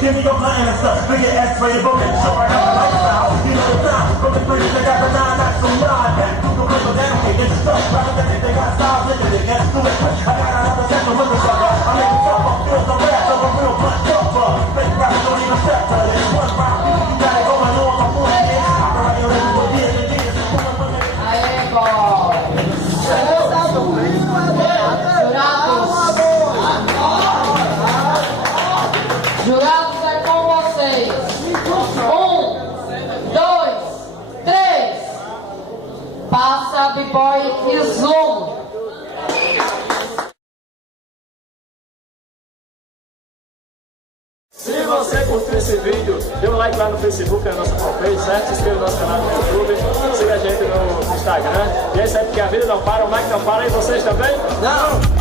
Give me your plan and stuff. Look at X for your book and show I got the lifestyle. You know the time. From the bridge, I got the 9, not so nine. Back to the river, down, hey, this stuff. Rapping that they got style, look at it, get to it. I got another set of women, sucker. I make it tough, I'm feels the rap, so I'm real blunt tougher. Fake rappers don't even step to this. One round, you got it going on, I'm on it. I'm right here, for years and years. Aê, boy! Jurados é com vocês. 1, 2, 3. Passa b.boy e SLUM. Se você curtiu esse vídeo, dê um like lá no Facebook, na nossa fanpage, certo? Se inscreva no nosso canal no YouTube, siga a gente no Instagram. E é isso aí, porque a vida não para, o Mike não para, e vocês também? Não!